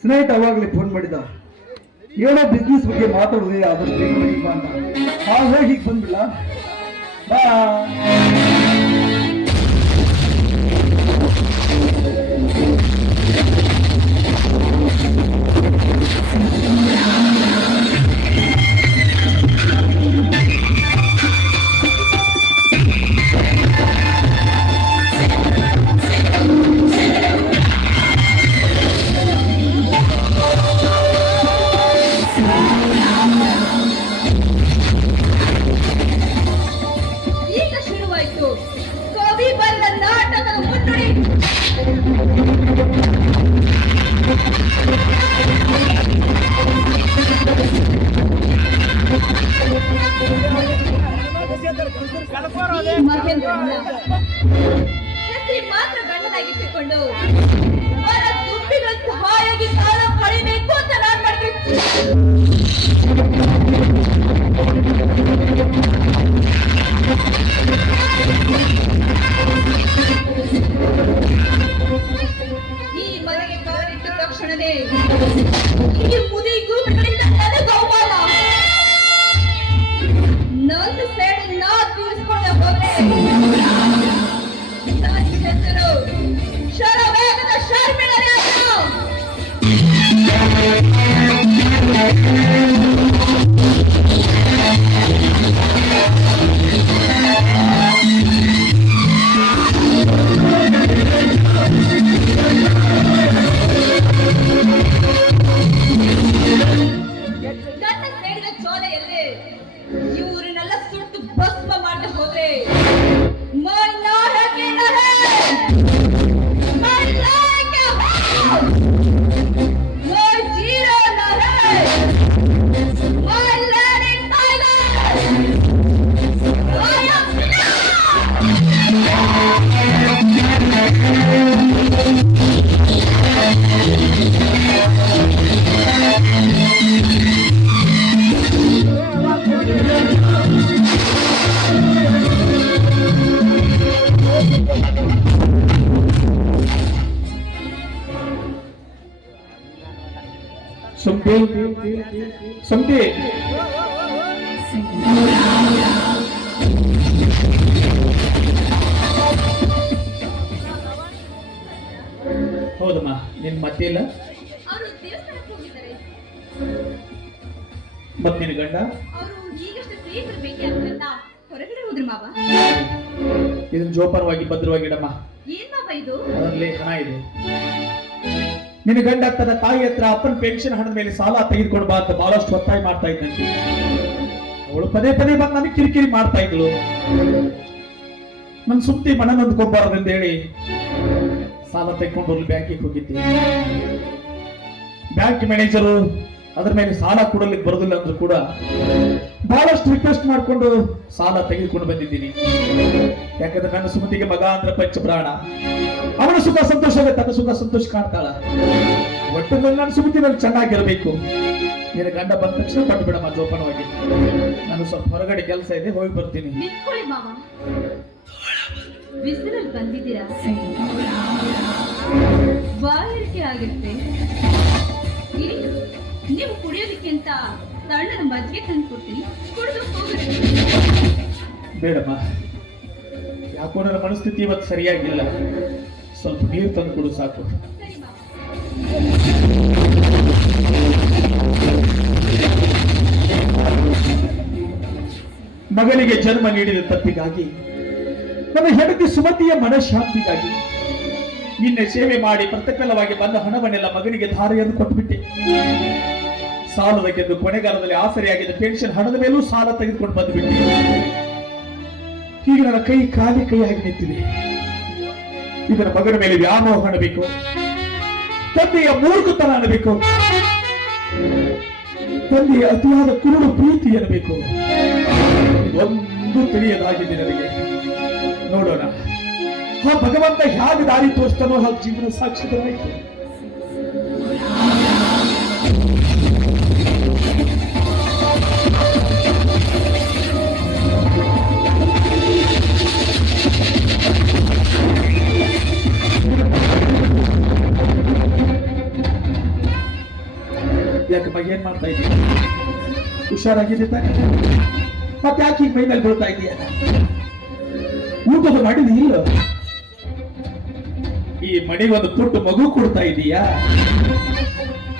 ಸ್ನೇಹಿತ ಅವಾಗಲೇ ಫೋನ್ ಮಾಡಿದ. ಏನೋ ಬಿಸ್ನೆಸ್ ಬಗ್ಗೆ ಮಾತಾಡೋದೇ ಆದಷ್ಟು ಬಾ ಹಾಗಾಗಿ ಹೀಗೆ ಬಂದ್ಬಿಡ್ಲ? ಮಾತ್ರ ಗಂಡನಾಗಿಟ್ಟುಕೊಂಡು ಅವರ ತುಂಬಿಗಳು ಹಾಯಾಗಿ ಕಾಲ ಕಳಿಬೇಕು ಅಂತ ನಾನು ಈ ಮನೆಗೆ ಕಾಲಿಟ್ಟ ತಕ್ಷಣವೇ ಇಲ್ಲಿ ಮುದಿ ಹೋದ್ರೆ ನನ್ನ ಸುಮ್ತಿ ಸಂಪಿ ಹೌದಮ್ಮ ನಿನ್ ಮತ್ತೆ ಇಲ್ಲ? ಮತ್ ನಿನ್ ಗಂಡ? ಇದನ್ನ ಜೋಪಾನವಾಗಿ ಭದ್ರವಾಗಿಡಮ್ಮ ಏನ್ ಮಾವ ಇದು? ಅದರಲ್ಲಿ ಹಣ ಇದೆ. ನಿನ್ನ ಗಂಡ ತನ್ನ ತಾಯಿ ಹತ್ರ ಅಪ್ಪನ ಪೆನ್ಷನ್ ಹಣದ ಮೇಲೆ ಸಾಲ ತೆಗೆದುಕೊಂಡು ಬಾ ಅಂತ ಬಹಳಷ್ಟು ಒತ್ತಾಯ ಮಾಡ್ತಾ ಇದ್ದಂತೆ. ಅವಳು ಪದೇ ಪದೇ ಬಂದು ನನಗೆ ಕಿರಿಕಿರಿ ಮಾಡ್ತಾ ಇದ್ಲು. ನನ್ನ ಸುತ್ತಿ ಮನ ಅಂತ ಹೇಳಿ ಸಾಲ ತೆಗೆದುಕೊಂಡು ಬರ್ಲಿ ಬ್ಯಾಂಕಿಗೆ ಹೋಗಿದ್ದೆ. ಬ್ಯಾಂಕ್ ಮ್ಯಾನೇಜರು ಅದ್ರ ಮೇಲೆ ಸಾಲ ಕೊಡಲಿಕ್ಕೆ ಬರೋದಿಲ್ಲ ಅಂದ್ರೂ ಕೂಡ ಬಹಳಷ್ಟು ರಿಕ್ವೆಸ್ಟ್ ಮಾಡಿಕೊಂಡು ಸಾಲ ತೆಗೆದುಕೊಂಡು ಬಂದಿದ್ದೀನಿ. ಯಾಕಂದ್ರೆ ನನ್ನ ಸುಮತಿಗೆ ಮಗ ಅಂದ್ರೆ ಪಂಚ ಪ್ರಾಣ ಅವನ ಸುಖ ಸಂತೋಷವೇ ತನ್ನ ಸುಖ ಸಂತೋಷ ಕಾಣ್ತಾಳ. ಒಟ್ಟಿನಲ್ಲಿ ನನ್ನ ಸುಮತಿ ನಾನು ಚೆನ್ನಾಗಿರಬೇಕು. ನಿನ್ನ ಗಂಡ ಬಂದ ತಕ್ಷಣ ಕೊಟ್ಟು ಬಿಡಮ್ಮ ಜೋಪಾನವಾಗಿ. ನಾನು ಸ್ವಲ್ಪ ಹೊರಗಡೆ ಕೆಲಸ ಇದೆ ಹೋಗಿ ಬರ್ತೀನಿ. ಬಿಸಿಲಲ್ಲಿ ಬಂದಿದ್ದೀರಾ? ಆಗುತ್ತೆ ನೀವು ಕುಡಿಯೋದಕ್ಕೆ ಅಂತ ತಣ್ಣನ ಮಜ್ಜಿಗೆ ತಂದು ಕೊಡ್ತೀನಿ. ಕುಡಿದು ಹೋಗ್ರಿ. ಬೇಡಮ್ಮ ಯಾಕೋ ನನ್ನ ಮನಸ್ಥಿತಿ ಇವತ್ತು ಸರಿಯಾಗಿಲ್ಲ. ಸ್ವಲ್ಪ ನೀರು ತಂದು ಕೊಡು ಸಾಕು. ಮಗನಿಗೆ ಜನ್ಮ ನೀಡಿದ ತಪ್ಪಿಗಾಗಿ ನನ್ನ ಹೆಂಡತಿ ಸುಮತಿಯ ಮನಃಶಾಂತಿಗಾಗಿ ನಿನ್ನೆ ಸೇವೆ ಮಾಡಿ ಪ್ರತಿಫಲವಾಗಿ ಬಂದ ಹಣವನ್ನೆಲ್ಲ ಮಗನಿಗೆ ಧಾರೆಯನ್ನು ಕೊಟ್ಟುಬಿಟ್ಟೆ. ಗೆದ್ದು ಕೊನೆಗಾಲದಲ್ಲಿ ಆಸರೆಯಾಗಿದ್ದ ಪೆನ್ಷನ್ ಹಣದ ಮೇಲೂ ಸಾಲ ತೆಗೆದುಕೊಂಡು ಬಂದ್ಬಿಟ್ಟೆ. ಈಗ ನನ್ನ ಕೈ ಖಾಲಿ ಕೈಯಾಗಿ ನಿಂತಿದೆ. ಇದರ ಮಗನ ಮೇಲೆ ವ್ಯಾಮೋಹ ಅನ್ನಬೇಕು. ತಂದೆಯ ಮೂರ್ಖತನ ಅನ್ನಬೇಕು. ತಂದೆಯ ಅತಿಯಾದ ಕುರುಡು ಪ್ರೀತಿ ಅನ್ನಬೇಕು. ಒಂದು ತಿಳಿಯದಾಗಿದೆ ನನಗೆ. ನೋಡೋಣ. ಆ ಭಗವಂತ ಹೇಗೆ ದಾರಿ ತೋರಿಸ್ತಾನೋ ಹಾಗೆ ಜೀವನ ಸಾಕ್ಷಿತವಾಯಿತು ಯಾಕಮ್ಮ ಏನ್ ಮಾಡ್ತಾ ಇದ್ದೀನಿ ಹುಷಾರಾಗಿದೆ ತಾನೆ ಮತ್ತೆ ಯಾಕೆ ಈಗ ಮೈ ಮೇಲೆ ಬೀಳ್ತಾ ಇದೀಯ ಊಟದ ಮಾಡಿದಿ ಇಲ್ಲ ಈ ಮನೆಗೆ ಒಂದು ಪುಟ್ಟ ಮಗು ಕೊಡ್ತಾ ಇದೀಯಾ?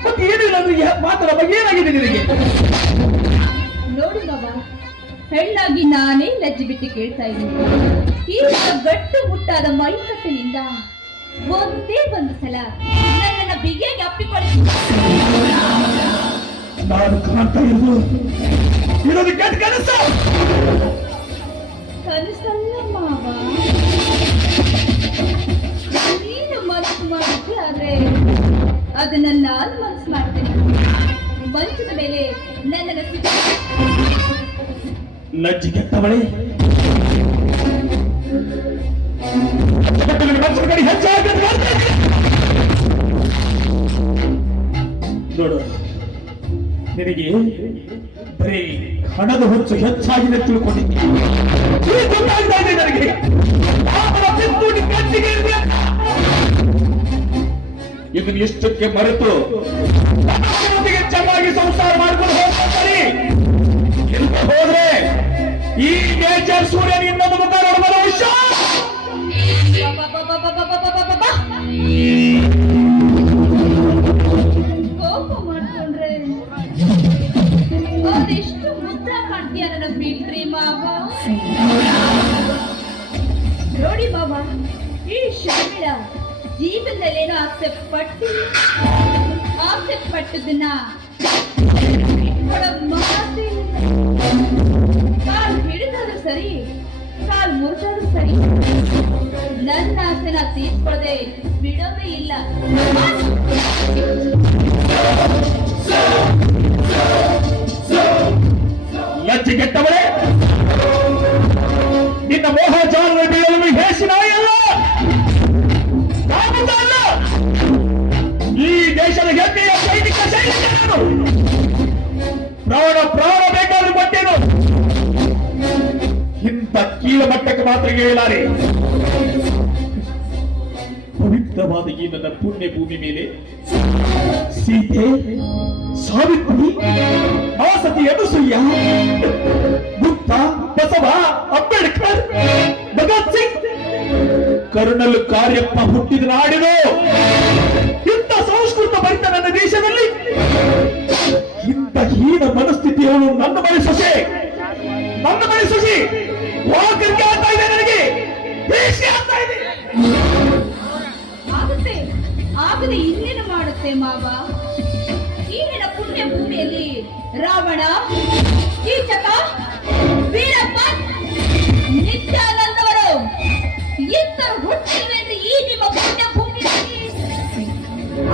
ಮತ್ತೆ ಏನಿಲ್ಲ ಅಂದ್ರೆ ಯಾ- ಮಾತಾಡಮ್ಮ ಏನಾಗಿದೆ ನಿನಗೆ? ನೋಡು ಬಾಬಾ ಹೆಣ್ಣಾಗಿ ನಾನೇ ಲಜ್ಜೆ ಬಿಟ್ಟು ಕೇಳ್ತಾ ಇದ್ದೀನಿ. ಈ ಗಟ್ಟು ಮುಟ್ಟಾದ ಮೈಕಟ್ಟಿನಿಂದ ಒಂದೇ ಒಂದು ಸಲ ನನ್ನನ್ನ ಬಿಗಿಯಾಗಿ ಅಪ್ಪಿಕೊಳ್ಳಿ. ನಾನು ಕಾಣ್ತಾ ಇರೋದು. ಇರೋದು ಕೆಟ್ಟ ಕನಸು. ಕನಸಲ್ಲ. ಆದ್ರೆ ಅದನ್ನ ನಾನು ಮನಸ್ಸು ಮಾಡ್ತೇನೆ. ಮಂಚದ ಮೇಲೆ ನನ್ನ ಹೆಚ್ಚಾಗಿ ಅಂತ ನೋಡು, ನಿನಗೆ ಬರೀ ಹಣದ ಹುಚ್ಚು ಹೆಚ್ಚಾಗಿದೆ ತಿಳ್ಕೊಂಡಿದ್ದೆ ಈಗ ಗೊತ್ತಾಗ್ತಾ ಇದೆ ನನಗೆ. ಇದನ್ನ ಇಷ್ಟಕ್ಕೆ ಮರೆತು ಚೆನ್ನಾಗಿ ಸಂಸಾರ ಮಾಡ್ಕೊಂಡು ಹೋಗ್ತಾರೆ ಹೋದ್ರೆ ಈ ನೇಚರ್ ಸೂರ್ಯನ ಇನ್ನೊಂದು ಮುಖ ನೋಡಬಲ್ಲ ವಿಷಯ? ನೋಡಿ ಬಾಬಾ ಈ ಶರ್ಮಿಳ. ಜೀವನದಲ್ಲಿ ಏನೋ ಆಸೆ ಪಟ್ಟು ಆಸೆ ಪಟ್ಟದನ್ನ. ಕಾಲ್ ಹಿಡಿದಾದ್ರೂ ಸರಿ, ಕಾಲ್ ಮುರಿದಾದ್ರೂ ಸರಿ, ನನ್ನ ಆಸೆನ ತೀರ್ಕೊಳ್ಳದೆ ಬಿಡೋದೇ ಇಲ್ಲ ಲಜ್ಜೆ ಕೆಟ್ಟವಳೆ, ನಿನ್ನ ಮೋಹ ಜಾಲದ ಪ್ರಾಣ ಪ್ರಾಣ ಬೇಕಾದ್ರೂ ಕೊಟ್ಟೇನು? ಇಂಥ ಕೀಳ ಮಟ್ಟಕ್ಕೆ ಮಾತ್ರ ಹೇಳಲಾರೆ ಪವಿತ್ರವಾದ ಈ ನನ್ನ ಪುಣ್ಯ ಭೂಮಿ ಮೇಲೆ ಸೀತೆ, ಸಾವಿತ್ರಿ ಆಸತಿ ಅನುಸೂಯ, ಗುಪ್ತ, ಬಸವ, ಅಂಬೇಡ್ಕರ್, ಭಗತ್ ಸಿಂಗ್, ಕರುಣಲು ಕಾರ್ಯಪ್ಪ ಹುಟ್ಟಿದ ನಾಡಿದು ಇಂಥ ಸಂಸ್ಕೃತ ಭರಿತ ನನ್ನ ದೇಶದಲ್ಲಿ ಹೀನ ಮನಸ್ಥಿತಿಯವಳು ನನ್ನ ಬಳಿ ಸೊಸೆ ನನ್ನ ಬಳಿ ಸೊಸೆ ವಾಕರಿಗೆ ಆಗ್ತಾ ಇದೆ ನನಗೆ. ಬೇಸಿಗೆ ಆಗ್ತಾ ಇದೆ. ಆಗುತ್ತೆ. ಆಗದೆ ಇನ್ನೇನು ಮಾಡುತ್ತೆ ಮಾವ? ಈ ನಿನ್ನ ಪುಣ್ಯ ಭೂಮಿಯಲ್ಲಿ ರಾವಣ, ಕೀಚಕ, ವೀರಪ್ಪ, ನಿತ್ಯಾನಂದವರು ಇದ್ದರು ಹುಟ್ಟಿವೆ ಈ ನಿಮ್ಮ ಪುಣ್ಯ ಭೂಮಿಯಲ್ಲಿ.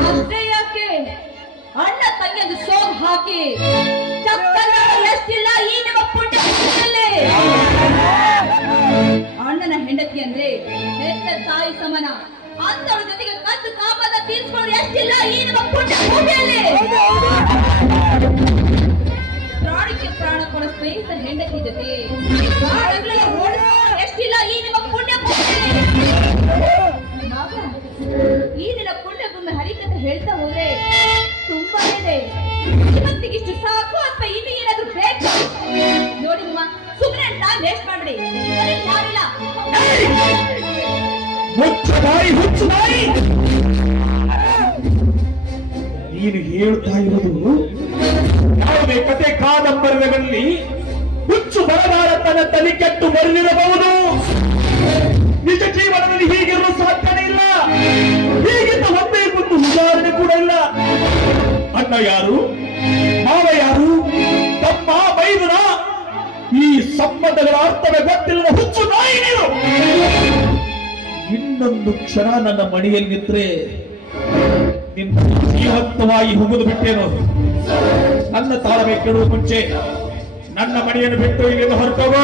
ಅಷ್ಟೇ ಯಾಕೆ ಅಣ್ಣ ತಂಗಿಯದು ಸೋಗ್ ಹಾಕಿ. ಎಷ್ಟಿಲ್ಲ, ಈ ನಿಮ್ಮ ಭೂಮಿಯಲ್ಲಿ ಅಣ್ಣನ ಹೆಂಡತಿ ಅಂದ್ರೆ ಹೆತ್ತ ತಾಯಿ ಸಮನ. ಅಂತವ್ರ ಜೊತೆಗೆ ಕದ್ದು ಕಾಪಾದ ತೀರ್ಸ್ಕೊಂಡು ಎಷ್ಟಿಲ್ಲ, ಈ ನಿಮ್ಮ ಪುಣ್ಯ ಭೂಮಿಯಲ್ಲಿ ಪ್ರಾಣಕ್ಕೆ ಪ್ರಾಣ ಕೊಡ ಸ್ನೇಹಿತ ಹೆಂಡತಿ ಜೊತೆ ಎಷ್ಟಿಲ್ಲ, ಈ ನಿಮ್ಮ ಪುಣ್ಯ ಈ ನಿನ್ನ ಪುಣ್ಯ ಭೂಮಿ ಹರಿಕತೆ ಹೇಳ್ತಾ ಹೋದ್ರೆ ತುಂಬಾ ಇದೆ. ಇವತ್ತಿಗಿಷ್ಟು ಸಾಕು ಅಥವಾ ಇನ್ನು ಏನಾದ್ರೂ ಬೇಕು? ನೋಡಿ ಅಮ್ಮ ಸುಮ್ಮನೆ ಟೈಮ್ ವೇಸ್ಟ್ ಮನೆಗ್ ಯಾರಿಲ್ಲ ಬಾಯಿ, ಹುಚ್ಚು ಬಾಯಿ! ನೀನು ಹೇಳ್ತಾ ಇರೋದು ಯಾವುದೇ ಕತೆ ಕಾದಂಬರಿಗಳಲ್ಲಿ ಹುಚ್ಚು ಬರಬಾರ ತನ್ನ ತಲೆ ಕೆಟ್ಟು ಬರೆದಿರಬಹುದು ನಿಜ ಜೀವನದಲ್ಲಿ ಹೀಗಿರಲು ಅಣ್ಣ ಯಾರು? ಮಾವ ಯಾರು? ತಮ್ಮ ಮೈದನ ಈ ಸಂಬಂಧಗಳ ಅರ್ಥವೇ ಗೊತ್ತಿಲ್ಲದ ಹುಚ್ಚು ನಾಯಿ ನೀನು. ಇನ್ನೊಂದು ಕ್ಷಣ ನನ್ನ ಮಣಿಯಲ್ಲಿದ್ರೆ ನಿನ್ನ ಜೀವಂತವಾಗಿ ಹೋಗುದು ಬಿಟ್ಟೇನು? ನನ್ನ ತಾಳ್ಮೆ ಕೆಡುವ ಮುಂಚೆ ನನ್ನ ಮಣಿಯನ್ನು ಬಿಟ್ಟು ಇಲ್ಲಿಂದ ಹೊರಟೋಗೋ.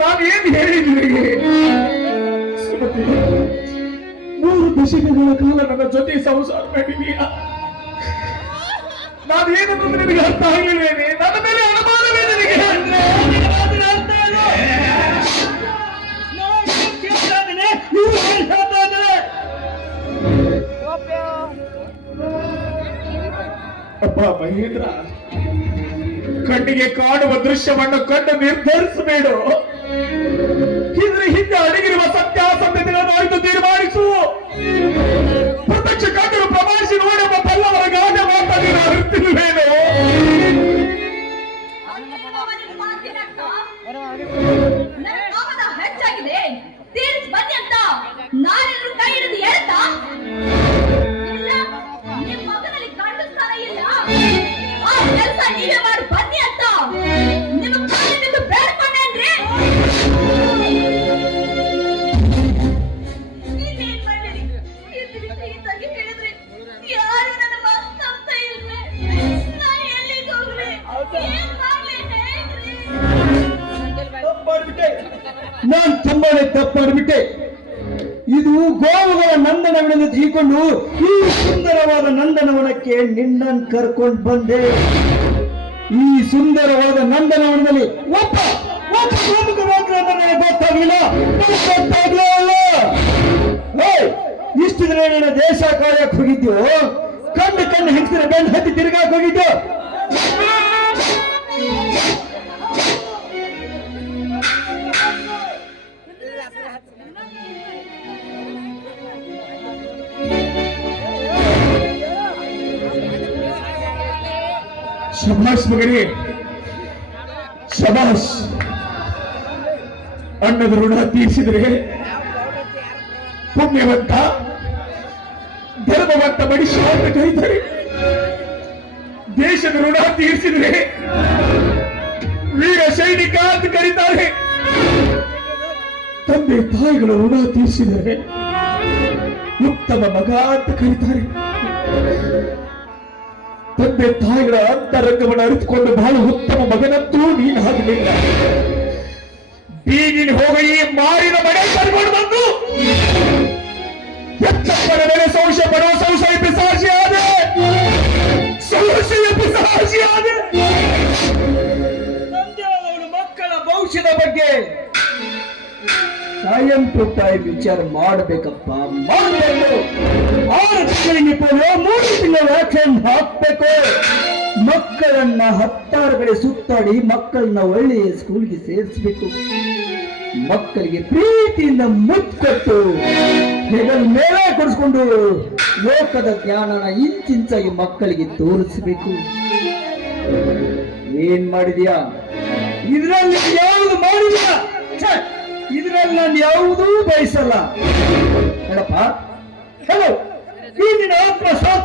ನಾನೇನು ಹೇಳಿದ್ರಿಗೆ ಸುಮತಿ ಮೂರು ದಶಕಗಳ ಕಾಲ ನನ್ನ ಜೊತೆ ಸಂಸಾರ ಮಾಡಿದೀಯ ನಾನೇನನ್ನು ನಿನಗೆ ಅರ್ಥ ಆಗಿಲ್ವೇನೆ ನನ್ನ ಮೇಲೆ ಅನುಮಾನವೇ ನಿನಗೆ? ಅಪ್ಪ ಮಹೇಂದ್ರ, ಕಣ್ಣಿಗೆ ಕಾಣುವ ದೃಶ್ಯವನ್ನು ಕಂಡು ನಿರ್ಧರಿಸಬೇಡ. ಅಡಗಿರುವ ಸತ್ಯಾಸತ್ಯತೆಗಳನ್ನು ತೀಕೊಂಡು ಈ ಸುಂದರವಾದ ನಂದನವನಕ್ಕೆ ನಿನ್ನನ್ನು ಕರ್ಕೊಂಡು ಬಂದೆ. ಈ ಸುಂದರವಾದ ನಂದನವನದಲ್ಲಿ ಒಬ್ಬ ನನಗೆ ಗೊತ್ತಾಗ್ಲಿಲ್ಲ. ನನಗೆ ಗೊತ್ತಾಗ್ಲೇ ಇಲ್ಲ. ಏಯ್, ಇಷ್ಟು ದಿನ ನೀನು ದೇಶ ಕಾರ್ಯಕ್ಕೆ ಹೋಗಿದ್ಯೋ ಕಣ್ಣು ಕಣ್ಣು ಹೆಂಗಸಿನ ಬೆನ್ನು ಹತ್ತಿ ತಿರುಗಾಕ್ ಮಗನೇ ಸಬಾಸ್ ಅಣ್ಣದ ಋಣ ತೀರಿಸಿದ್ರೆ ಪುಣ್ಯವಂತ ಧರ್ಮವಂತ ಮನುಷ್ಯ ಅಂತ ಕರೀತಾರೆ. ದೇಶದ ಋಣ ತೀರಿಸಿದ್ರೆ ವೀರ ಸೈನಿಕ ಅಂತ ಕರೀತಾರೆ. ತಂದೆ ತಾಯಿಗಳ ಋಣ ತೀರಿಸಿದರೆ ಉತ್ತಮ ಮಗ ಅಂತ ಕರೀತಾರೆ. ತಂದೆ ತಾಯಿಗಳ ಅಂತರಂಗವನ್ನು ಅರಿತುಕೊಂಡು ಬಹಳ ಉತ್ತಮ ಮಗನಂತೂ ನೀನಾಗಲಿಲ್ಲ ಬೀಗಿನ ಹೋಗ ಈ ಮಾರಿನ ಮನೆ ಕರ್ಕೊಂಡು ಬಂದು ಎತ್ತಪ್ಪನ ಮೇಲೆ ಸಂಶಯ ಪಡೋ ಸಂಶಯ ಪಿಸಾಸಿ ಆದೆ. ಸಂಶಯ ಪಿಸಾಸಿ ಆದೆ. ಮಕ್ಕಳ ಭವಿಷ್ಯದ ಬಗ್ಗೆ ತಾಯಂತು ತಾಯಿ ವಿಚಾರ ಮಾಡಬೇಕಪ್ಪ, ಮಾಡಬೇಕು. ಆರು ತಿಂಗಳಿಗೆ ಪೋಲೋ ಮೂರು ತಿಂಗಳ ವ್ಯಾಕ್ಸಿನ್ ಹಾಕ್ಬೇಕು. ಮಕ್ಕಳನ್ನ ಹತ್ತಾರು ಕಡೆ ಸುತ್ತಾಡಿ ಮಕ್ಕಳನ್ನ ಒಳ್ಳೆಯ ಸ್ಕೂಲ್ಗೆ ಸೇರಿಸ್ಬೇಕು. ಮಕ್ಕಳಿಗೆ ಪ್ರೀತಿಯಿಂದ ಮುಚ್ಚಿಕೊಟ್ಟು, ಹೆಗಲ್ ಮೇಲೆ ಕೊಡಿಸ್ಕೊಂಡು ಲೋಕದ ಜ್ಞಾನನ ಇಂಚಿಂಚಾಗಿ ಮಕ್ಕಳಿಗೆ ತೋರಿಸ್ಬೇಕು. ಏನ್ ಮಾಡಿದ್ಯಾ? ಇದ್ರಲ್ಲಿ ಯಾವುದು ಮಾಡಿದ್ಯಾ ಇದ್ರಲ್ಲಿ ನಾನು ಯಾವುದೂ ಬಯಸಲ್ಲ.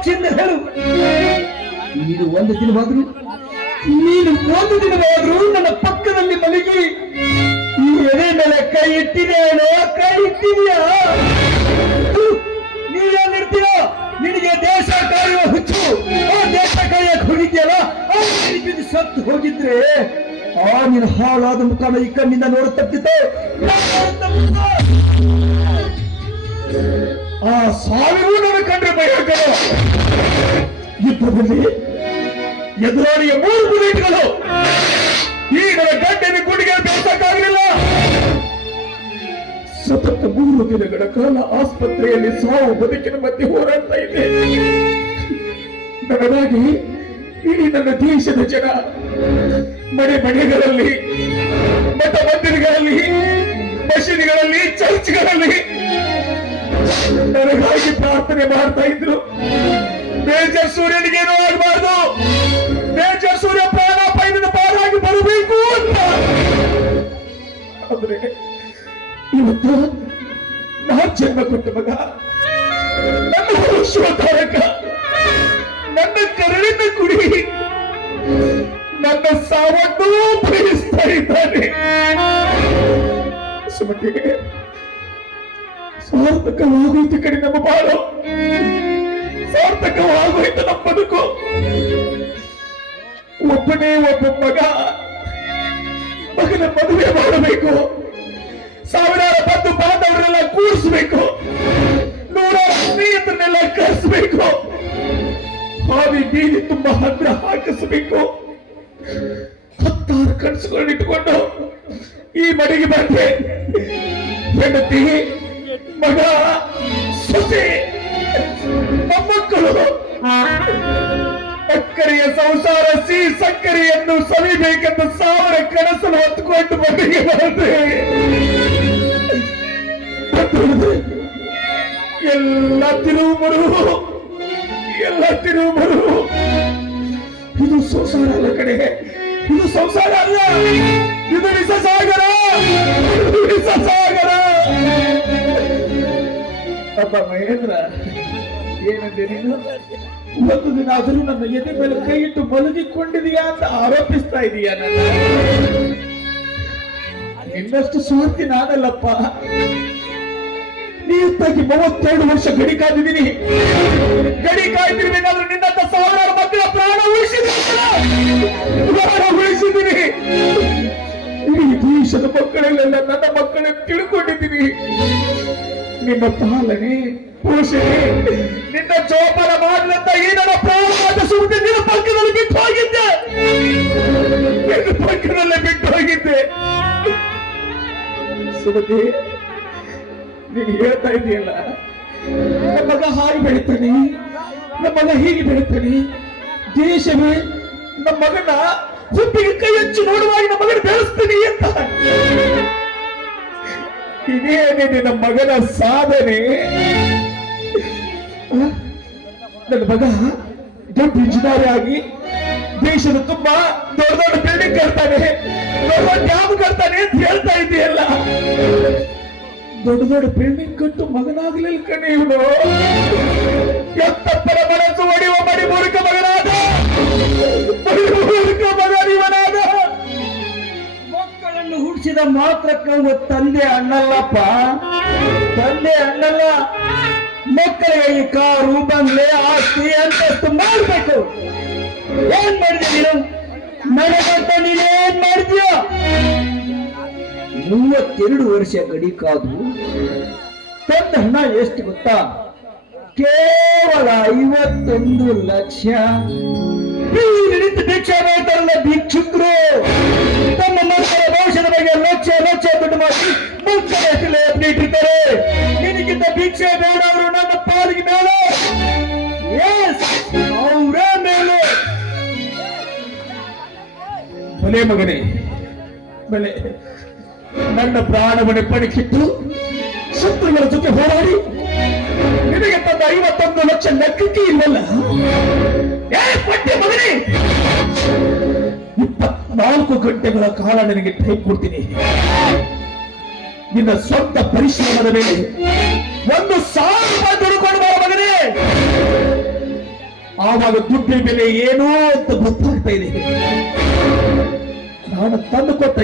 ಸಾಕ್ಷಿಯಿಂದ ಹೇಳು. ನೀನು ಒಂದು ದಿನವಾದ್ರು ನೀನು ಒಂದು ದಿನವಾದ್ರೂ ನನ್ನ ಪಕ್ಕದಲ್ಲಿ ಮಲಗಿ. ಈ ಎದೆ ಮೇಲೆ ಕೈ ಇಟ್ಟಿದೆಯೋ ಕೈ ಇಟ್ಟಿದೆಯಾ? ನೀವೇನಿರ್ತೀಯ ನಿನಗೆ ದೇಶ ಕಾಯುವ ಹುಚ್ಚು. ಆ ದೇಶ ಕಾಯಕ್ ಹೋಗಿದ್ಯಲ್ಲ? ಸತ್ತು ಹೋಗಿದ್ರೆ, ಆ ನಿನ್ನ ಹಾಳಾದ ಮುಖನ ಈ ಕಣ್ಣಿಂದ ನೋಡುತ್ತಿದ್ದೆ ತಪ್ಪಿತೆ ಆ ಸಾವಿಗೂ ನನ್ನ ಕಂಡ್ರೆ ಭಯ ಯುದ್ಧದಲ್ಲಿ ಎದುರಾಳಿಯ ಮೂರು ಬುಲೆಟ್ಗಳು ಈ ನನ್ನ ಗಂಟೆನ ಗುಂಡಿಗೆ ಬೇಸಕ್ಕಾಗಲಿಲ್ಲ ಸತತ ಮೂರು ದಿನಗಳ ಕಾಲ ಆಸ್ಪತ್ರೆಯಲ್ಲಿ ಸಾವು ಬದುಕಿನ ಮಧ್ಯೆ ಹೋರಾಡ್ತಾ ಇದೆ ನನಗಾಗಿ ಇಡೀ ನನ್ನ ದೇಶದ ಜನ ಮನೆ ಮನೆಗಳಲ್ಲಿ ಮಠ ಮಂದಿರಗಳಲ್ಲಿ ಮಸೀದಿಗಳಲ್ಲಿ, ಚರ್ಚ್ಗಳಲ್ಲಿ ನನಗಾಗಿ ಪ್ರಾರ್ಥನೆ ಮಾಡ್ತಾ ಇದ್ರು. ಮೇಜರ್ ಏನೋ ಆಗಬಾರ್ದು. ಮೇಜರ್ ಸೂರ್ಯ ಪ್ರಾಣಾಪಾಯದಿಂದ ಪಾರಾಗಿ ಬರಬೇಕು ಅಂತ. ಆದ್ರೆ ಇವತ್ತು ನಾನ್ ಜನ್ಮ ಕೊಟ್ಟ ಮಗ, ನನ್ನ ಭವಿಷ್ಯೋದ್ಧಾರಕ ನನ್ನ ಕರಳಿನ ಕುಡಿ ನನ್ನ ಸಾವನ್ನು ಬಯಸ್ತಾ ಇದ್ದಾನೆ. ಸುಮತಿ ಸಾರ್ಥಕವಾಗೋಯ್ತು ಕಡೆ ನಮ್ಮ ಬಾಳು. ಸಾರ್ಥಕವಾಗೋಯ್ತು ನಮ್ಮ ಬದುಕು. ಒಬ್ಬನೇ ಒಬ್ಬ ಮಗ, ಮಗನ ಮದುವೆ ಮಾಡಬೇಕು. ಸಾವಿರಾರು ಬಂದು ಬಾಂಧವರೆಲ್ಲ ಕೂರಿಸ್ಬೇಕು. ನೂರಾರು ಸ್ನೇಹಿತರನ್ನೆಲ್ಲ ಕರೆಸ್ಬೇಕು. ಹಾವಿ ಬೀದಿ ತುಂಬಾ ಹತ್ರ ಹಾಕಿಸಬೇಕು. ಹತ್ತಾರು ಕನಸುಗಳನ್ನಿಟ್ಟುಕೊಂಡು ಈ ಮನೆಗೆ ಬಂದೆ. ಹೆಂಡತಿ ಮಗ, ಸೊಸೆ, ಮೊಮ್ಮಕ್ಕಳು. ಸಕ್ಕರೆಯ ಸಂಸಾರ ಸಿ ಸಕ್ಕರೆಯನ್ನು ಸವಿಬೇಕೆಂದು ಸಾವಿರ ಕನಸನ್ನು ಹೊತ್ತುಕೊಂಡು ಬಂದೆ. ಎಲ್ಲ ತಿರುವು ಮರುವು ಎಲ್ಲ ತಿರುವು ಮರುವು ಇದು ಸಂಸಾರ ಅಲ್ಲ ಕಡೆ ಇದು ಸಂಸಾರ ಅಲ್ಲ. ಇದು ವಿಷಸಾಗರ ಇದು ವಿಷಸಾಗರ ಅಪ್ಪ ಮಹೇಂದ್ರ, ಏನಂದೆ ನೀನು? ಒಂದು ದಿನ ಆದರೂ ನನ್ನ ಎದೆ ಮೇಲೆ ಕೈ ಇಟ್ಟು ಮಲಗಿಕೊಂಡಿದೀಯಾ ಅಂತ ಆರೋಪಿಸ್ತಾ ಇದೀಯಾ ನನ್ನ? ನಿನ್ನಷ್ಟು ಸ್ವಾರ್ಥಿ ನಾನಲ್ಲಪ್ಪ. ನೀತಾಗಿ ಮೂವತ್ತೆರಡು ವರ್ಷ ಗಡಿ ಕಾದಿದ್ದೀನಿ. ಗಡಿ ಕಾಯ್ತಿರ್ಬೇಕಾದ್ರೆ ನಿನ್ನಂತ ಸಾವಿರಾರು ಮಕ್ಕಳ ಪ್ರಾಣ ಪ್ರಾಣ ಉಳಿಸಿದ್ದೀನಿ. ಇಡೀ ದೇಶದ ಮಕ್ಕಳಲ್ಲೆಲ್ಲ ನನ್ನ ಮಕ್ಕಳನ್ನು ತಿಳ್ಕೊಂಡಿದ್ದೀನಿ. ನಿಮ್ಮ ಪಾಲನೆ ಪೋಷಣೆ ನಿನ್ನ ಜೋಪಾನ ಮಾಡಲಂತ ಈ ನನ್ನ ಪ್ರಾಣವಾದ ಸುಮ್ಮನೆ ನಿನ್ನ ಪಕ್ಕದಲ್ಲಿ ಬಿಟ್ಟು ಹೋಗಿದ್ದೆ. ನಿನ್ನ ಪಕ್ಕದಲ್ಲಿ ಬಿಟ್ಟು ಹೋಗಿದ್ದೆ. ಸುಮತಿ, ನೀನು ಹೇಳ್ತಾ ಇದೆಯಲ್ಲ, ನಮ್ಮ ಮಗ ಹಾಗೆ ಬೆಳಿತಾನೆ, ನಮ್ಮ ಮಗ ಹೀಗೆ ಬೆಳಿತಾನೆ. ದೇಶವೇ, ನಮ್ಮ ಮಗನ ಹುಟ್ಟಿಗೆ ಕೈ ಹೆಚ್ಚು ನೋಡುವಾಗ ನಮ್ಮ ಮಗನ ಬೆಳೆಸ್ತೀನಿ ಅಂತ. ಇದೇನೇ ನಿನ್ನ ಮಗನ ಸಾಧನೆ? ನನ್ನ ಮಗ ದೊಡ್ಡ ಇಂಜಿನಿಯರ್ ಆಗಿ ದೇಶದ ತುಂಬಾ ದೊಡ್ಡ ದೊಡ್ಡ ಬಿಲ್ಡಿಂಗ್ ಕಟ್ತಾನೆ. ದೊಡ್ಡ ಡ್ಯಾಮ್ ಕಟ್ತಾನೆ ಅಂತ ಹೇಳ್ತಾ ಇದೆಯಲ್ಲ. ದೊಡ್ಡ ದೊಡ್ಡ ಬಿಲ್ಡಿಂಗ್ ಕಟ್ಟು ಮಗನಾಗ್ಲಿಲ್ಲ ಕಣೆ ಇವನು. ಎತ್ತಪ್ಪರ ಮನಸ್ಸು ಒಡೆಯುವ ಮಡಿ ಮೂರ್ಖ ಮಗನಾದ ಮಗನಿವನಾದ ಹುಟ್ಟಿಸಿದ ಮಾತ್ರಕ್ಕೆ ಒಬ್ಬ ತಂದೆ ಅಣ್ಣಲ್ಲಪ್ಪ. ತಂದೆ ಅಣ್ಣಲ್ಲ. ಮಕ್ಕಳಿಗೆ ಈ ಕಾರು, ಬಂಗ್ಲೆ, ಆಸ್ತಿ ಅಂತ ಮಾಡ್ಬೇಕು. ಏನ್ ಮಾಡಿದೆ ನೀನು? ನನಗಂತ ನೀನೇನ್ ಮಾಡಿದ್ಯೋ? ಮೂವತ್ತೆರಡು ವರ್ಷ ಗಡಿ ಕಾದು ತಂದ ಹಣ ಎಷ್ಟು ಗೊತ್ತಾ? ಕೇವಲ ಐವತ್ತೊಂದು ಲಕ್ಷ. ಭಿಕ್ಷೆ ಭಿಕ್ಷುಕರು. ಬಗ್ಗೆ ಲಕ್ಷ ಲಕ್ಷ ದುಡ್ಡು ಮಾಡಿ ಹೆಸರಲ್ಲಿ ಇಟ್ಟಿರ್ತಾರೆ ನಿನಗಿಂತ ಭಿಕ್ಷೆ ಬೇಡ ಅವರು ನನ್ನ ಪಾಲಿಗೆ ಮೇಲೆ. ಅವರೇ ಮೇಲೆ. ಬಲೆ ಮಗನೇ, ಬಲೆ. ನನ್ನ ಪ್ರಾಣವನ್ನು ಪಡಿಕಿಟ್ಟು ಶತ್ರುಗಳ ಜೊತೆ ಹೋರಾಡಿ ನಿನಗೆ ತಂದ ಐವತ್ತೊಂದು ಲಕ್ಷ ಲೆಕ್ಕಕ್ಕೆ ಇಲ್ಲಲ್ಲ? ಏ, ಪಟ್ಟಿ ಮಗನೇ. ಇಪ್ಪತ್ನಾಲ್ಕು ಗಂಟೆಗಳ ಕಾಲ ನಿನಗೆ ಟೈಮ್ ಕೊಡ್ತೀನಿ. ನಿನ್ನ ಸ್ವಂತ ಪರಿಶ್ರಮದ ಮೇಲೆ ಒಂದು ಸಾವಿರ ದುಡ್ಕೊಂಡು ಬರೋ ಆವಾಗ ದುಡ್ಡಿನ ಬೆಲೆ ಏನೋ ಅಂತ ಗೊತ್ತಾಗ್ತಾ ಇದೆ. ನಾನು ತಂದು ಕೊಟ್ಟ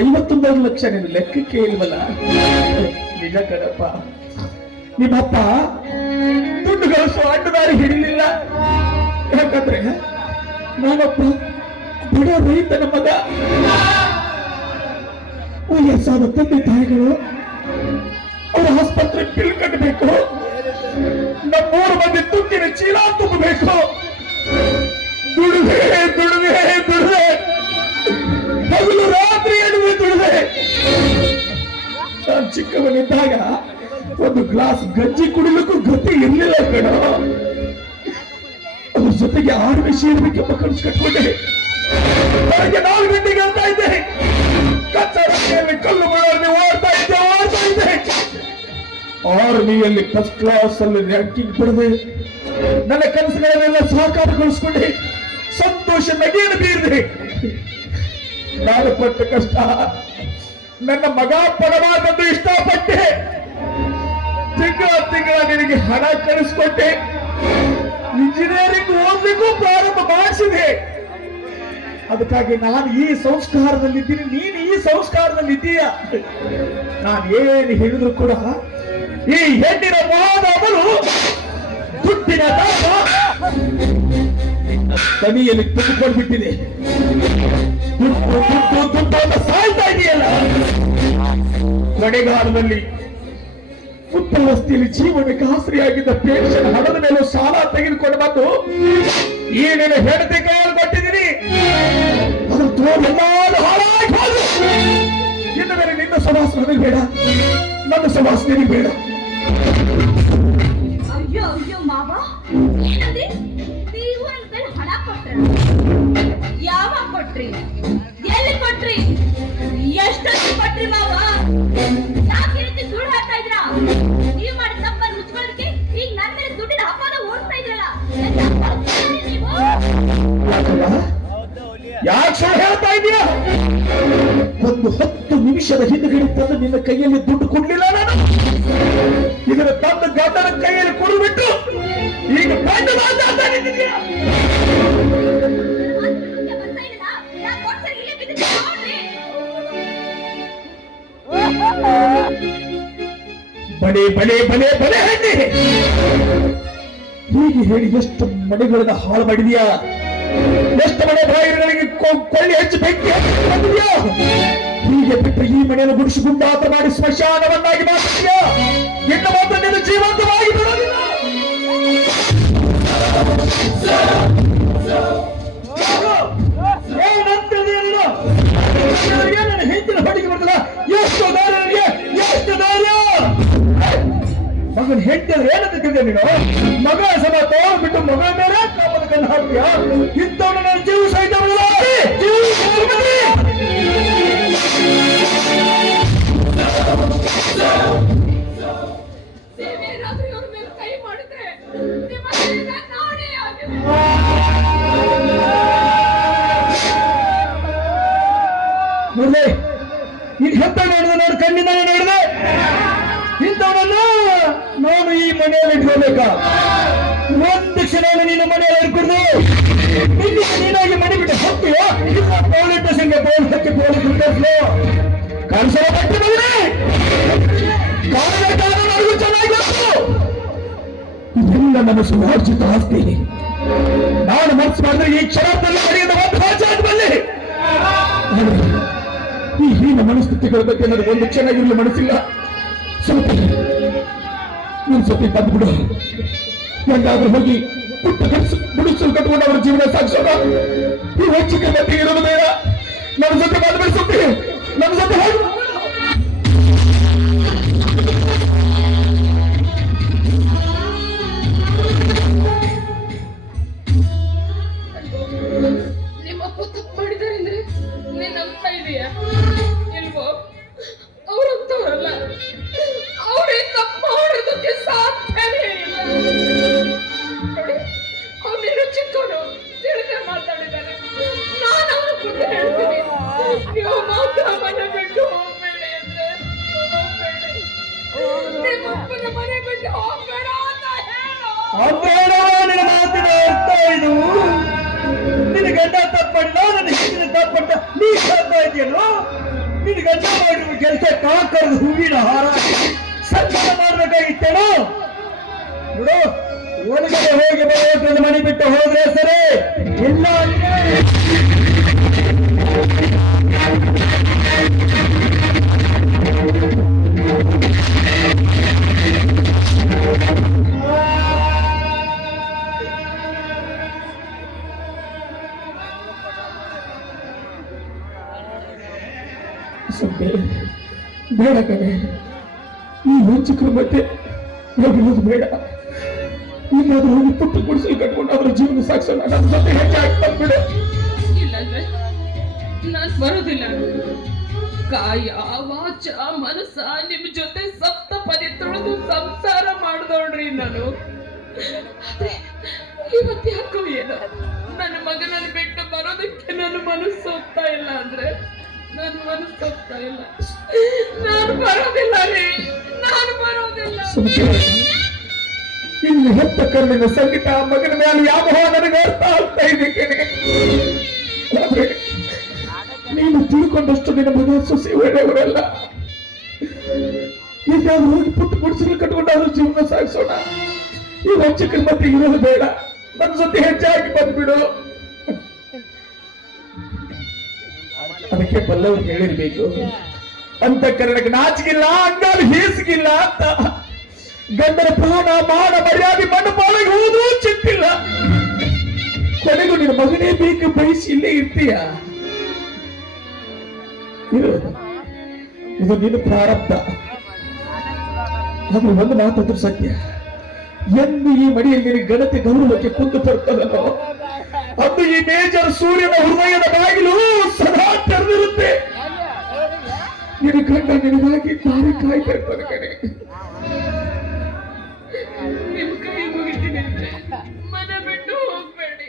ಲಕ್ಷ ನಿನ್ನ ಲೆಕ್ಕಕ್ಕೆ ಇಲ್ವಲ್ಲ? ನಿಜ ಕಣಪ್ಪ. ನಿಮ್ಮಪ್ಪ ದುಡ್ಡು ಗಳಿಸುವ ಅಡ್ಡದಾರಿ ಹಿಡಿಲಿಲ್ಲ. ಯಾಕಂದ್ರೆ ನಾನೊಬ್ಬ ಬಡ ರೈತನ ಮಗ. ವಯಸ್ಸಾದ ತಂದೆ ತಾಯಿಗಳು. ಅವರ ಆಸ್ಪತ್ರೆ ಬಿಲ್ ಕಟ್ಟಬೇಕು ನಮ್ಮೂರು ಮಂದಿ ತುಂಬಿನ ಚೀಲ ತುಂಬಬೇಕು. ದುಡಿದೆ ದುಡಿದೆ ದುಡಿದೆ. ಹಗಲು ರಾತ್ರಿ ಎಡುವೆ ದುಡಿದೆ. ನಾನು ಚಿಕ್ಕವನಿದ್ದಾಗ ಒಂದು ಗ್ಲಾಸ್ ಗಂಜಿ ಕುಡಿಲಿಕ್ಕೂ ಗತಿ ಇರಲಿಲ್ಲ ಕಣ. ಅದ್ರ ಜೊತೆಗೆ ಆರ್ಮಿ ಸೇರ್ಬೇಕೆಂಬ ಕನಸು ಕಟ್ಕೊಂಡೆ. ಬೆಳಗ್ಗೆ ನಾಲ್ಕು ಗಂಟೆಗೆ ಅಂತ ಇದ್ದೆ. ಕಚ್ಚಾಡಿಯಲ್ಲಿ ಕಲ್ಲು ಮುಳ್ಳಲ್ಲಿ ಓಡ್ತಾ ಇದ್ದೆ ಓಡ್ತಾ ಇದ್ದೆ. ಆರ್ಮಿಯಲ್ಲಿ ಫಸ್ಟ್ ಕ್ಲಾಸ್ ಅಲ್ಲಿ ರ್ಯಾಂಕಿಂಗ್ ಪಡೆದೆ ನನ್ನ ಕನಸುಗಳನ್ನೆಲ್ಲ ಸಾಕಾರಗೊಳಿಸ್ಕೊಂಡೆ ಸಂತೋಷ ನಗೇನು ಬೀರಿದೆ. ನಾನು ಪಟ್ಟ ಕಷ್ಟ, ನನ್ನ ಮಗ ಪಡಬಾರ್ದೆಂದು ಇಷ್ಟಪಟ್ಟೆ. ತಿಂಗಳ ತಿಂಗಳ ನಿನಗೆ ಹಣ ಕಳಿಸ್ಕೊಟ್ಟೆ ಇಂಜಿನಿಯರಿಂಗ್ ಓದ್ಲಿಕ್ಕೂ ಪ್ರಾರಂಭ ಮಾಡಿಸಿದೆ. ಅದಕ್ಕಾಗಿ ನಾನು ಈ ಸಂಸ್ಕಾರದಲ್ಲಿದ್ದೀನಿ, ನೀನು ಈ ಸಂಸ್ಕಾರದಲ್ಲಿದ್ದೀಯ? ನಾನು ಏನು ಹೇಳಿದ್ರು ಕೂಡ ಈ ಹೆಣ್ಣಿನ ಮಾದವರು ದಾಮ ತನಿಯಲ್ಲಿ ತುಂಬಿಕೊಂಡು ಬಿಟ್ಟಿದೆ. ದುಡ್ಡು ದುಡ್ಡು ದುಡ್ಡು ಅಂತ ಸಾಯ್ತಾ ಇದೆಯಲ್ಲ? ಕೊನೆಗಾಲದಲ್ಲಿ ಉತ್ತರವಸ್ತಿಯಲ್ಲಿ ಜೀವನಕ್ಕೆ ಆಸರಿಯಾಗಿದ್ದ ಪೇನ್ಷನ್ ಹಣದ ಮೇಲೂ ಸಾಲ ತೆಗೆದುಕೊಂಡು ಬಂದು ಈ ನಿನ್ನ ಹೆಂಡತಿ ಕೈಯಲ್ಲಿ ತೋರೆಲ್ಲಾರು ಹಾಳಾಗಿ ಹೋದ್ರು ಇನ್ನು ಮೇಲೆ ನಿನ್ನ ನನಗೆ ಬೇಡ. ನನ್ನ ಸಮಾಸ ಬೇಡ. ಅಯ್ಯೋ ಅಯ್ಯೋ, ಮಾವ. ಏನಂದ್ರೆ ನೀವು ಕೊಟ್ರಿ? ಎಲ್ಲಿ ಕೊಟ್ರಿ? ಎಷ್ಟೊತ್ತು ಕೊಟ್ರಿ ಮಾವ? ಯಾಕೆ ಸುಳ್ಳು ಹೇಳ್ತಾ ಇದೀಯ? ಒಂದು ಹತ್ತು ನಿಮಿಷದ ಹಿಂದುಗಡೆ ತಂದು ನಿನ್ನ ಕೈಯಲ್ಲಿ ದುಡ್ಡು ಕೊಡ್ಲಿಲ್ಲ ನಾನು. ಇದರ ತಂದು ಗಂಡನ ಕೈಯಲ್ಲಿ ಕೊಡುಬಿಟ್ಟು ಈಗ ಬಂದ ಬಡೆ ಬಡೆ ಬಡೆ ಬಲೆ ಹೆಣ್ಣೆ. ಹೀಗೆ ಹೇಳಿ ಎಷ್ಟು ಮನೆಗಳನ್ನ ಹಾಳು ಮಾಡಿದ್ಯಾ? ಎಷ್ಟು ಮನೆ ಬಾಯಿಗಳಿಗೆ ಕೊಳ್ಳಿ ಹೆಚ್ಚು ಬೆಂಕಿ ಹೀಗೆ ಬಿಟ್ಟು ಈ ಮನೆಯನ್ನು ಗುಡಿಸಿಗುಂಡಾತ ಮಾಡಿ ಸ್ಮಶಾನವನ್ನಾಗಿ ಮಾಡ್ತೀಯಾ ಇನ್ನು ಮಾತ್ರ ನಿನ್ನ ಜೀವಂತವಾಗಿ ಬರೋದಿಲ್ಲ? ಹೆಂಡತಿನ ಹೊಡಿಗೆ ಬರ್ತಲ್ಲ ಎಷ್ಟು ಧೈರ್ಯ ಎಷ್ಟು ಧೈರ್ಯ ಮಗನ ಹೆಂಡತಿ ಏನಂತ ತಿಳ್ದೆ ನೀನು? ಮಗ ಸಮ ತೋರ್ಬಿಟ್ಟು ಮಗ ಮೇಲೆ ಕಣ್ಣು ಹಾಕ್ತೀಯ? ಇಂಥವ್ನ ಇದೆಲ್ಲ ನನ್ನ ಸುಭಾಷಿತ ಆಸ್ತಿ ನಾನು ಮನಸ್ಸು ಮಾಡಿದ್ರೆ ಈ ಕ್ಷಣದಲ್ಲಿ ಈ ಹೀನ ಮನಸ್ಥಿತಿಗಳ ಬಗ್ಗೆ ನನಗೆ ಒಂದು ಚೆನ್ನಾಗಿರಲು ಮನಸ್ಸಿಲ್ಲ. ಸ್ವಲ್ಪ ನಿನ್ ಸ್ವಲ್ಪ ಬಂದ್ಬಿಡು. ಹೆಂಗಾದ್ರೂ ಹೋಗಿ ಪುಟ್ಟ ಕನಸು ಬಿಡಿಸಲು ಕಟ್ಕೊಂಡು ಅವರ ಜೀವನ ಸಾಗಿಸೋಣ. ಈ ಹೆಚ್ಚಿಗೆ ಬಗ್ಗೆ ಇರೋದು ಬೇಡ. ನನ್ನ ಜೊತೆ ಬಂದ್ಬಿಡಿ ಸುತ್ತಿ ನನ್ನ ಜೊತೆ ಹೋಗಿ. ಹೋಗ್ಬೇಡ ನಿನ್ನ ಮಾತಿನ ಅರ್ಥ ಇದು. ನಿನ್ನ ಗಂಡ ತಪ್ಪಣ್ಣ? ನನ್ನ ಹೆಂಡತಿನ ತಪ್ಪಣ್ಣ? ನೀ ಹೇಳ್ತಾ ಇದೆಯಲ್ಲೋ ನಿನ್ನ ಗಂಡ ಹೂವಿನ ಹಾರ. ಸಂಚಾರ ಮಾಡ್ಬೇಕಾಗಿತ್ತೇನೋ? ನೋಡು, ಒಳಗಡೆ ಹೋಗಿ ಬರೋದ್ರಿಂದ ಮನೆ ಬಿಟ್ಟು ಹೋದ್ರೆ ಸರಿ. ಇಲ್ಲ ಬೇಡ ಕಣೆ ಈ ವಂಚಕರ ಬಟ್ಟೆ ಹೋಗಿರೋದು ಬೇಡ. ಇಲ್ಲಾದ್ರೂ ಹೋಗಿ ಪುಟ್ಟ ಗುಡಿಸಲು ಕಟ್ಕೊಂಡು ಅವರ ಜೀವನ ಸಾಗಿಸೋಣ. ನನ್ನ ಜೊತೆ ಹೆಜ್ಜೆ ಹಾಕ್ತಾನೆ ಬಿಡು ಇಲ್ಲಂದ್ರೆ ನಾನು ಬರೋದಿಲ್ಲ. ಕಾಯ, ವಾಚ, ಮನಸ್ಸ ನಿಮ್ ಜೊತೆ ಸಪ್ತ ಪದಿ ತೊಳೆದು ಸಂಸಾರ ಮಾಡ್ದೋಳ್ರಿ ನಾನು. ಇವತ್ತು ಯಾಕೋ ಏನೋ ನನ್ನ ಮಗನನ್ನು ಬಿಟ್ಟು ಬರೋದಕ್ಕೆ ನನ್ನ ಮನಸ್ಸು ಹೋಗ್ತಾ ಇಲ್ಲ ಅಂದ್ರೆ ನನ್ನ ಮನಸ್ಸು ಹೋಗ್ತಾ ಇಲ್ಲ. ನಾನು ಬರೋದಿಲ್ಲ ರೀ. ನಾನು ಬರೋದಿಲ್ಲ ಸುಮ್ಕೆ ಇಲ್ಲಿ ಹೆತ್ತ ಕರುಳಿನ ಸಂಗೀತ ಮಗನ ಮೇಲೆ ಯಾವ ನನಗೆ ಅರ್ಥ ಆಗ್ತಾ ಇದೆ ನೀನು ತಿಳ್ಕೊಂಡಷ್ಟು ನಿನ್ನ ಮಗ ಸೊಸೆ ಒಳ್ಳೆಯವರಲ್ಲ. ಈಗ ಹೋಗಿ ಪುಟ್ಟು ಪುಡಿಸಲು ಕಟ್ಕೊಂಡಾದ್ರೂ ಜೀವನ ಸಾಗಿಸೋಣ. ಈ ವಂಚಕರ ಮತ್ತೆ ಇರೋದು ಬೇಡ. ನನ್ನ ಜೊತೆ ಹೆಚ್ಚಾಗಿ ಬಂದ್ಬಿಡು. ಅದಕ್ಕೆ ಬಲ್ಲವರು ಹೇಳಿರ್ಬೇಕು. ಅಂತ ಕನ್ನಡಕ್ಕೆ ನಾಚಿಗಿಲ್ಲ, ಅಂಗಾಲು ಹೀಸಿಗಿಲ್ಲ ಅಂತ. ಗಂಡನ ಪೂರ್ಣ, ಮಾನ, ಮರ್ಯಾದೆ, ಮಣ್ಣು ಪಾಲಿಗೆ ಹೋದ್ರೂ ಚಿಂತಿಲ್ಲ ಕೊನೆಗೂ ನಿನ್ನ ಮಗನೇ ಬೇಕು ಬಯಸಿ ಇಲ್ಲೇ ಇರ್ತೀಯ? ಇರು. ಇದು ನಿನ್ನ ಪ್ರಾರಬ್ಧ. ಆದ್ರೆ ಒಂದು ಮಾತಾದ್ರೂ ಸತ್ಯ. ಎಂದು ಈ ಮಡಿಯಲ್ಲಿ ನಿನಗೆ ಗಣತೆ ಗೌರವಕ್ಕೆ ಕುಂದು ತರ್ತದಲ್ಲೋ ಅಂದು ಈ ಮೇಜರ್ ಸೂರ್ಯನ ಹೃದಯದ ಬಾಗಿಲು ಸದಾ ತೆರೆದಿರುತ್ತೆ. ನಿನ್ನ ಗಂಡ ನಿನಗಾಗಿ ದಾರಿ ಕಾಯ್ತಾ ಇರ್ತಾನೆ ಕಣೆ. ನಿಮ್ ಕೈ ಮುಗಿತೀನಿ. ಮನೆ ಬಿಟ್ಟು ಹೋಗ್ಬೇಡಿ.